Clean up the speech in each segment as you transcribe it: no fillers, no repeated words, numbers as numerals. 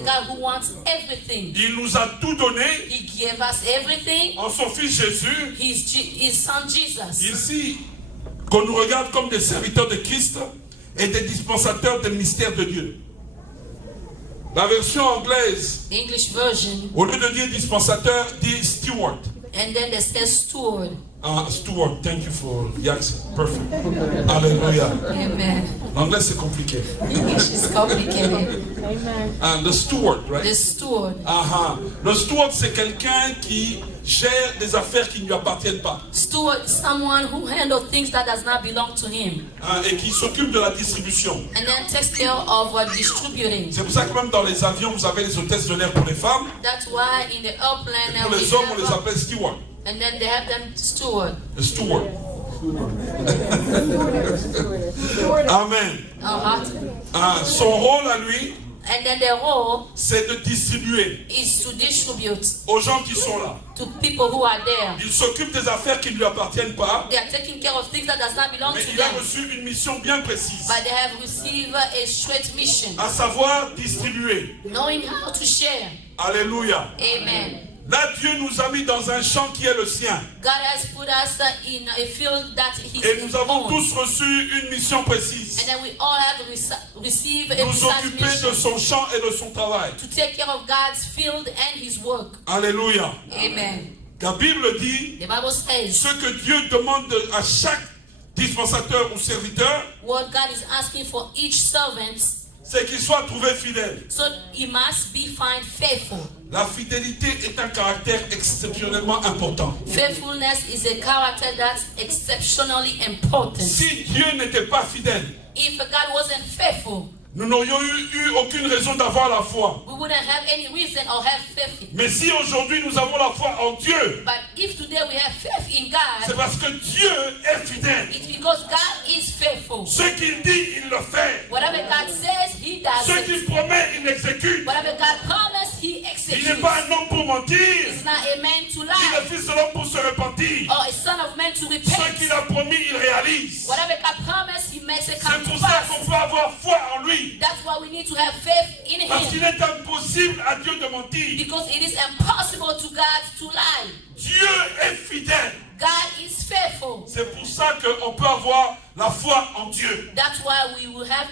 a God who wants everything. Il nous a tout donné He gave us everything. en son Fils Jésus. His son Jesus. Ici, qu'on nous regarde comme des serviteurs de Christ et des dispensateurs des mystères de Dieu. La version anglaise, The English version. au lieu de dire dispensateur, dit steward. And then they say steward. Steward, thank you for yes, perfect. Hallelujah. Amen. L'anglais c'est compliqué. English is complicated. And the steward, right? The steward. Le steward c'est quelqu'un qui gère des affaires qui ne lui appartiennent pas. Steward is someone who handles things that does not belong to him. Et qui s'occupe de la distribution. And then takes care of distributing. C'est pour ça que même dans les avions, vous avez les hôtesses de l'air pour les femmes. That's why in the airplane Et pour les hommes, on les appelle steward. and then they have them steward. Le steward. Amen. Son rôle à lui, And then their role c'est de distribuer is to distribute aux gens qui sont là. to people who are there. Il s'occupe des affaires qui ne lui appartiennent pas, They are taking care of things that does not belong mais to il a them. reçu une mission bien précise, But they have received a straight mission, à savoir distribuer. knowing how to share. Alléluia. Amen. Là, Dieu nous a mis dans un champ qui est le sien. God has put us in a field that He Et nous avons owns. tous reçu une mission précise. And then we all have received a Nous precise occuper de mission son champ et de son travail. to take care of God's field and His work. Alléluia. Amen. La Bible dit, The Bible says ce que Dieu demande à chaque dispensateur ou serviteur, what God is asking for each servant, c'est qu'il soit trouvé fidèle. so he must be found faithful. La fidélité est un caractère exceptionnellement important. Faithfulness is a character that's exceptionally important. Si Dieu n'était pas fidèle, If God wasn't faithful, nous n'aurions eu aucune raison d'avoir la foi. we wouldn't have any reason or have faith. Mais si aujourd'hui nous avons la foi en Dieu, But if today we have faith in c'est God, parce que Dieu est fidèle. it's because God is faithful. Ce qu'il dit, il le fait. Whatever God says, He does Ce it. qu'il promet, il l'exécute. Whatever God promised, He Il executes. n'est pas un homme pour mentir, He's not a man to ni lie le fils de l'homme pour se repentir. or a son of man to Ce repent. qu'il a promis, il réalise. Whatever God promised, He makes it come C'est to pour ça pass. qu'on peut avoir foi en lui. That's why we need to have faith in Parce Him. qu'il est impossible à Dieu de mentir. Because it is impossible to God to lie. Dieu est fidèle. God is faithful. C'est pour ça qu'on peut avoir la foi en Dieu. That's why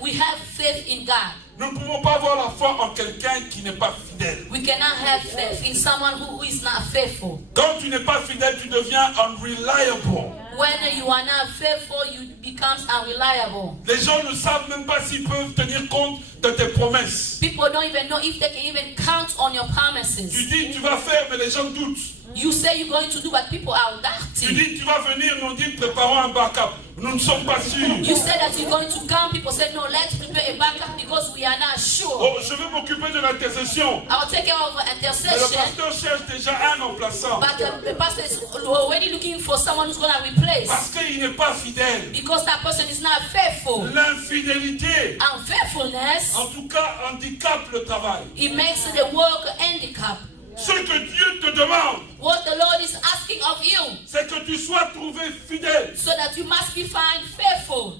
we have faith in God. Nous ne pouvons pas avoir la foi en quelqu'un qui n'est pas fidèle. We cannot have faith in someone who is not faithful. Quand tu n'es pas fidèle, tu deviens unreliable. When you are not faithful, you become unreliable. Les gens ne savent même pas s'ils peuvent tenir compte de tes promesses. People don't even know if they can even count on your promises. Tu dis tu vas faire, mais les gens doutent. You say you're going to do, but people are Tu doubting. dis tu vas venir, nous dit préparons un backup. Nous ne sommes pas sûrs. You say that you're going to come, people say no, let's prepare a backup because we are not sure. Oh, je vais m'occuper de l'intercession. I'll take care of Mais le intercession, pasteur cherche déjà un remplaçant. but the pastor is already looking for someone who's going to replace Parce qu'il n'est pas fidèle. because that person is not faithful. L'infidélité, Unfaithfulness, en tout cas, handicape le travail. it makes the work handicap. Ce que Dieu te demande, What the Lord is asking of you, c'est que tu sois trouvé fidèle. so that you must be found faithful.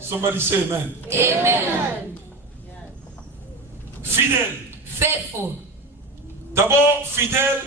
Somebody say amen. Amen. Fidèle. Faithful. D'abord, fidèle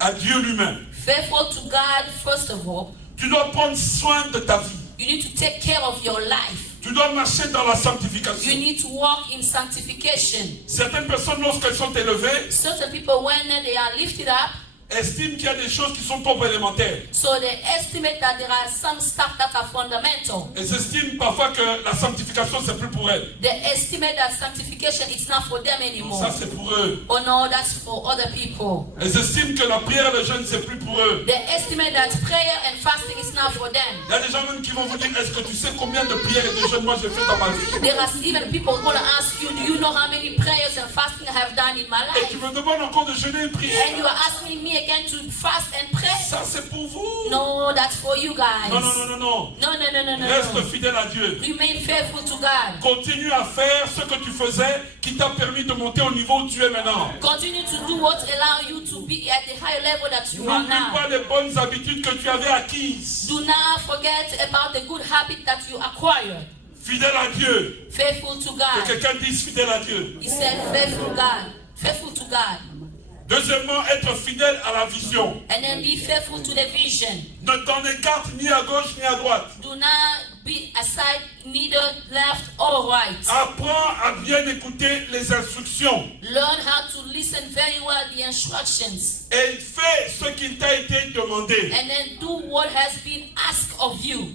à Dieu lui-même. Faithful to God, first of all. Tu dois prendre soin de ta vie. You need to take care of your life. Tu dois marcher dans la You sanctification. need to walk in sanctification. Certaines personnes, lorsqu'elles sont élevées, Certain people, when they are lifted up, estiment qu'il y a des choses qui sont trop élémentaires. so they estimate that there are some stuff that are fundamental. Elles estiment parfois que la sanctification, c'est plus pour elles. They estimate that sanctification is not for them anymore. Ça, c'est pour eux. Oh no, that's for other people. Elles estiment que la prière et le jeûne, c'est plus pour eux. They estimate that prayer and fasting is not for them. Il y a des gens même qui vont vous dire, est-ce que tu sais combien de prières et de jeûnes moi j'ai fait dans ma vie? There are even people who will ask you, do you know how many prayers and fasting I have done in my Et tu life? me demandes encore de jeûner et prier. And you are asking me again to fast and pray? Ça, c'est pour vous. No, that's for you guys. Non, non, non, non, non. No. Reste fidèle à Dieu. Remain faithful to God. Continue à faire ce que tu faisais qui t'a permis de monter au niveau où tu es maintenant. Continue to do what allow you to be at the higher level that you are N'oublie now. pas les bonnes habitudes que tu avais acquises. Do not forget about the good habit that you acquired. Fidèle à Dieu. Faithful to Que God. quelqu'un dise fidèle à Dieu. He said, faithful God. Faithful to God. Deuxièmement, être fidèle à la vision. And then be faithful to the vision. Ne t'en écarte ni à gauche ni à droite. Do not be aside, neither left or right. Apprends à bien écouter les instructions. Learn how to listen very well the instructions. Et fais ce qu'il t'a été demandé. And then do what has been asked of you.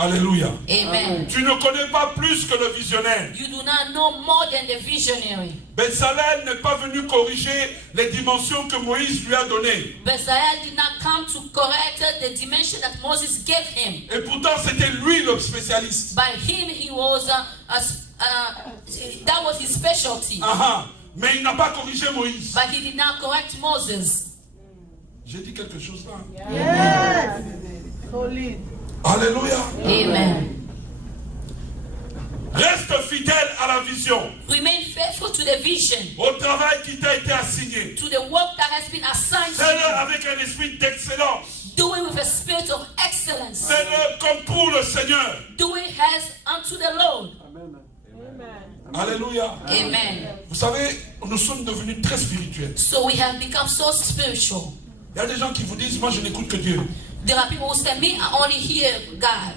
Alléluia. Amen. Tu ne connais pas plus que le visionnaire. You do not know more than the visionary. Bezalel n'est pas venu corriger les dimensions que Moïse lui a données. Bezalel did not come to correct the dimension that Moses gave him. Et pourtant, c'était lui le spécialiste. By him, he was that was his specialty. Mais il n'a pas corrigé Moïse. But he did not correct Moses. J'ai dit quelque chose là. Yes. Solide. Alléluia. Amen. Reste fidèle à la vision. Remain faithful to the vision. Au travail qui t'a été assigné. To the work that has been assigned to Fais-le you. avec un esprit d'excellence. Do it with a spirit of excellence. Fais-le comme pour le Seigneur. Do it as unto the Lord. Alléluia. Amen. Vous savez, nous sommes devenus très spirituels. So we have become so spiritual. Il y a des gens qui vous disent, moi je n'écoute que Dieu. There are people who say, me, I only hear God.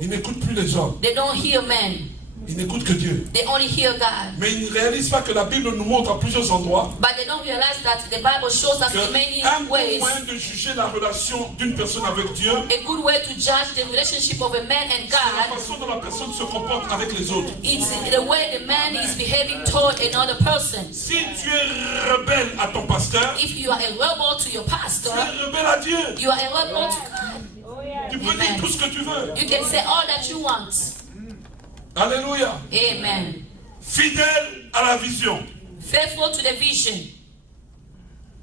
Ils n'écoutent plus les hommes. They don't hear men. Ils n'écoutent que Dieu. They only hear God. Mais ils ne réalisent pas que la Bible nous montre à plusieurs endroits But they don't realize that the Bible shows us in many qu'un ways moyen de juger la relation d'une personne avec Dieu, a good way to judge the relationship of a man and c'est la God. façon dont la personne se comporte avec les autres. It's the way the man is behaving toward another person. Si tu es rebelle à ton pasteur, If you are a rebel to your tu pastor, es rebelle à Dieu. you are a rebel to God. Tu peux dire tout ce que tu veux. You can say all that you want. Alléluia. Amen. Fidèle à la vision. Faithful to the vision.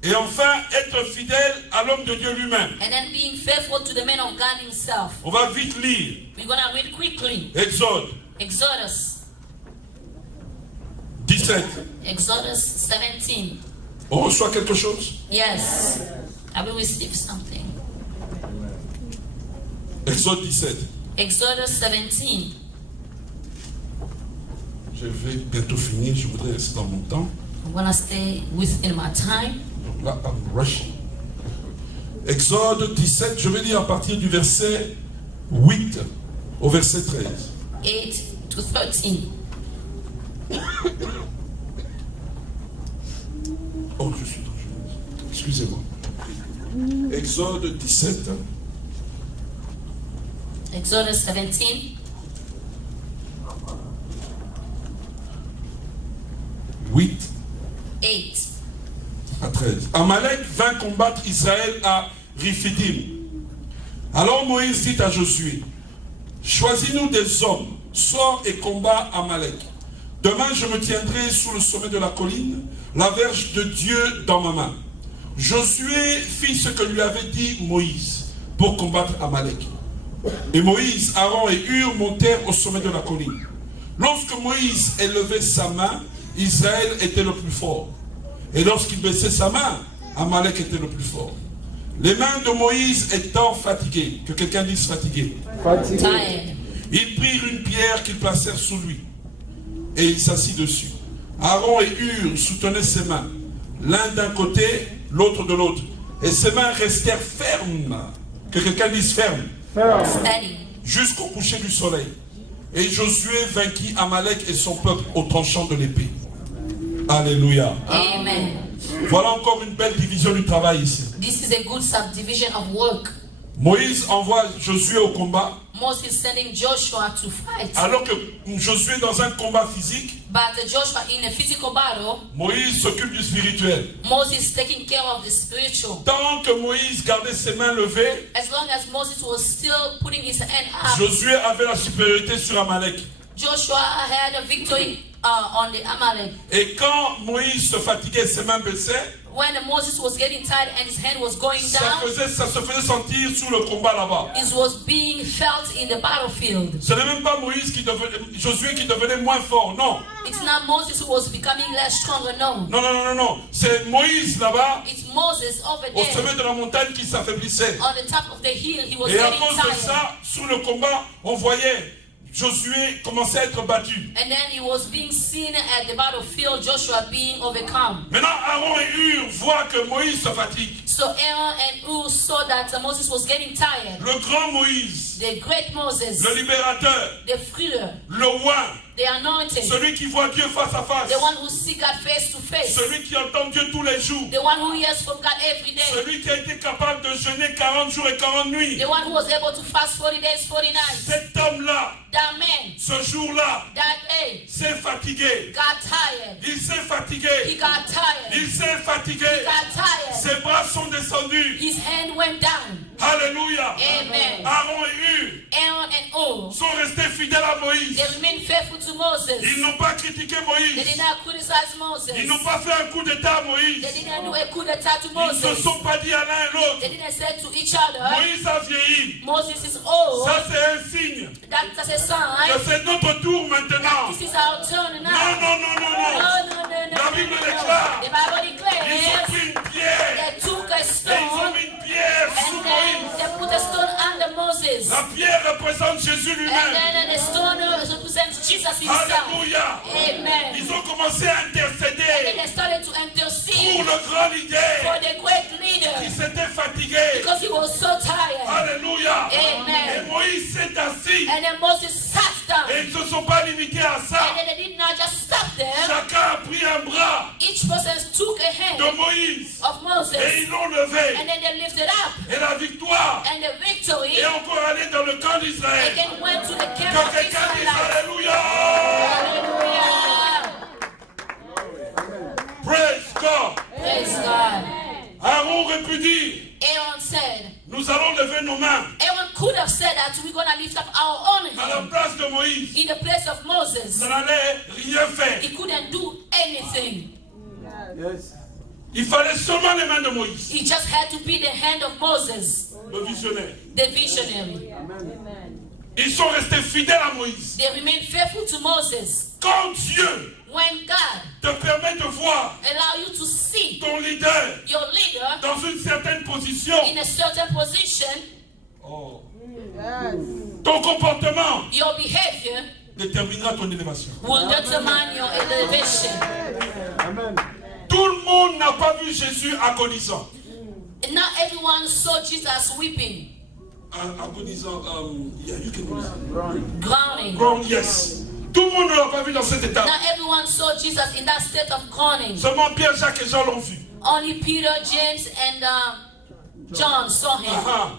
Et enfin, être fidèle à l'homme de Dieu lui-même. And then being faithful to the man of God himself. On va vite lire. We're going to read quickly. Exode Exodus. 17. Exodus 17. On reçoit quelque chose? Yes. I will receive something. Exode 17. Exodus 17. Je vais bientôt finir, je voudrais rester dans mon temps. I'm going to stay within my time. Donc là, I'm rushing. Exode 17, je vais lire à partir du verset 8 au verset 13. 8 to 13. Oh, je suis dangereuse. Excusez-moi. Exode 17. Exodus 17. 8 8. à 13. Amalek vint combattre Israël à Riphidim. Alors Moïse dit à Josué, choisis-nous des hommes, sors et combat Amalek. Demain je me tiendrai sous le sommet de la colline, la verge de Dieu dans ma main. Josué fit ce que lui avait dit Moïse pour combattre Amalek. Et Moïse, Aaron et Hur montèrent au sommet de la colline. Lorsque Moïse élevait sa main, Israël était le plus fort. Et lorsqu'il baissait sa main, Amalek était le plus fort. Les mains de Moïse étant fatiguées, que quelqu'un dise fatigué, Tired. ils prirent une pierre qu'ils placèrent sous lui. Et il s'assit dessus. Aaron et Hur soutenaient ses mains, l'un d'un côté, l'autre de l'autre. Et ses mains restèrent fermes, que quelqu'un dise fermes, Steady. jusqu'au coucher du soleil. Et Josué vainquit Amalek et son peuple au tranchant de l'épée. Alléluia. Amen. Voilà encore une belle division du travail ici. This is a good subdivision of work. Moïse envoie Josué au combat, Moses is sending Joshua to fight. alors que Josué dans un combat physique, But Joshua in a physical battle, Moïse s'occupe du spirituel. Moses is taking care of the spiritual. Tant que Moïse gardait ses mains levées, As long as Moses was still putting his hand up, Josué avait la supériorité sur Amalek. Joshua had a victory on the Amalek. Et quand Moïse se fatiguait, ses mains baissaient, When Moses was getting tired and his hand was going ça down, se faisait sentir sous le combat là-bas. it was being felt in the battlefield. Ce n'est même pas Josué qui devenait moins fort, non. It's not Moses who was becoming less stronger, no. Non. C'est Moïse là-bas, It's Moses over au there sommet de la montagne, qui s'affaiblissait. on the top of the hill. He was Et à getting cause de tired. ça, sous le combat, on voyait Josué commençait à être battu. And then he was being seen at the battlefield, Joshua being overcome. Maintenant, Aaron et Hur voient que Moïse se fatigue. So Aaron and Hur saw that Moses was getting tired. Le grand Moïse, The great Moses, le libérateur, the freer, le roi, the anointed, celui qui voit Dieu face à face, the one who sees God face to face, celui qui entend Dieu tous les jours, the one who hears from God every day, celui qui a été capable de jeûner 40 jours et 40 nuits. the one who was able to fast 40 days, 40 nights. Cet homme-là, That man, ce jour-là, that day, s'est fatigué. got tired. Il s'est He fatigué. got tired. Il s'est fatigué. He got tired. Ses bras sont descendus. His hand went down. Alléluia. Amen. Aaron et Hur Aaron and Hur, sont restés fidèles à Moïse. they remained faithful to Moses. Ils n'ont pas critiqué They Moïse. did not criticize Moses. Ils n'ont pas fait un coup d'état à Moïse. They didn't do a coup d'etat to Ils ne se Moses. sont pas dit à l'un et l'autre. They didn't say to each other, Moïse a vieilli. Moses is old. Ça, c'est un signe That's a que sign. c'est notre tour maintenant. This is our turn Non, now. non, non, non, non. No. La Bible déclare. The Bible Ils ont declares pris une pierre. they took a Et ils ont stone mis une pierre sous and then Moïse. they put a stone under Moses. La pierre représente Jésus And lui-même. then the stone represents Jesus himself. Alléluia. Amen. Ils ont commencé à And then intercéder they started to pour intercede le grand leader for the great qui leader s'était fatigué. because he was so tired. Alléluia. Amen. Et Moïse s'est assis. And then Moses sat down. Et ils ne se sont pas limités à ça. And then they did not just stop there. Chacun a pris un bras Each person took a hand de Moïse of et Moses ils l'ont levé. and then they lifted up. Et la victoire And the victory est encore allée dans le camp d'Israël. again went to the camp Que of quelqu'un dise Israel. Alléluia. Hallelujah. Praise God. Praise God. Aaron aurait pu dire, Aaron said, nous allons lever nos mains Aaron could have said that we're going to lift up our own à la hand place de Moïse. in the place of Moses. Ça n'allait rien faire. He couldn't do anything. Il fallait seulement les mains de Moïse, He just had to be the hand of Moses, le visionnaire. the visionary. Ils sont restés fidèles à Moïse. They remained faithful to Moses. Quand Dieu When God te permet de voir allow you to see ton leader your leader dans une certaine position, in a certain position, ton comportement your behavior déterminera ton élévation. will determine your elevation. Tout le monde n'a pas vu Jésus agonisant. Not everyone saw Jesus weeping, Agonisant, yeah, you can use groaning. groan, yes. Tout le monde ne l'a pas vu dans cet état. Not everyone saw Jesus in that state of groaning. Seulement Pierre, Jacques et Jean l'ont vu. Only Peter, James, and John saw him. Ah.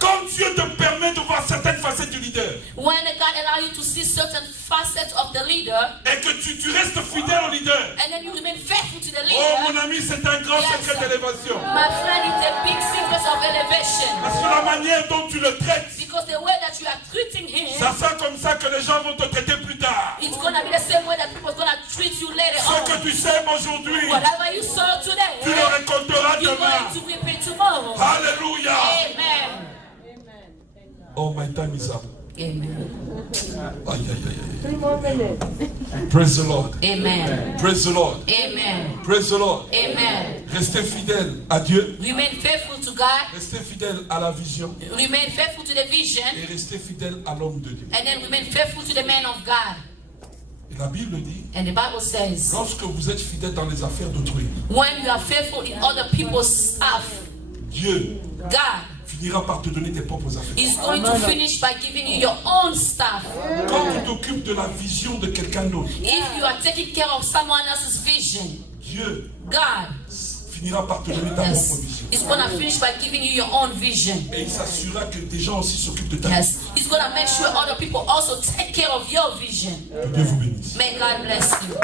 Quand Dieu te permet de voir certaines facettes du leader When God allows you to see certain facets of the leader, et que tu restes fidèle au leader, and then you remain faithful to the oh leader, mon ami, c'est un grand Yes, secret sir. d'élévation. my friend, it's a big secret of elevation. Parce que la manière dont tu le traites, Because the way that you are treating him, ça sera comme ça que les gens vont te traiter plus tard. it's going to be the same way that people are going to treat you later Ce que on. tu sèmes aujourd'hui, Whatever you sow today, tu le récolteras you're demain. going to reap it tomorrow. Alléluia. Amen. Oh, my time is up. Amen. Aïe, aïe, aïe, aïe. Praise the Lord. Amen. Praise the Lord. Amen. Praise the Lord. Amen. Restez fidèles à Dieu. Remain faithful to God. Restez fidèles à la vision. Remain faithful to the vision. Et restez fidèles à l'homme de Dieu. And then remain faithful to the man of God. Et la Bible dit, And the Bible says, lorsque vous êtes fidèles dans les affaires d'autrui, when you are faithful in other people's stuff, Dieu God finira par te donner tes propres affaires. is going to finish by giving you your own stuff. Quand tu t'occupes de la vision de quelqu'un d'autre, If you are taking care of someone else's vision, Dieu God finira par te donner ta propre yes, vision. is going to finish by giving you your own vision. Et il s'assurera que des gens aussi s'occupent de ta Yes, He's going to make sure other people also take care of your vision. vision. Que Dieu vous bénisse. May God bless you.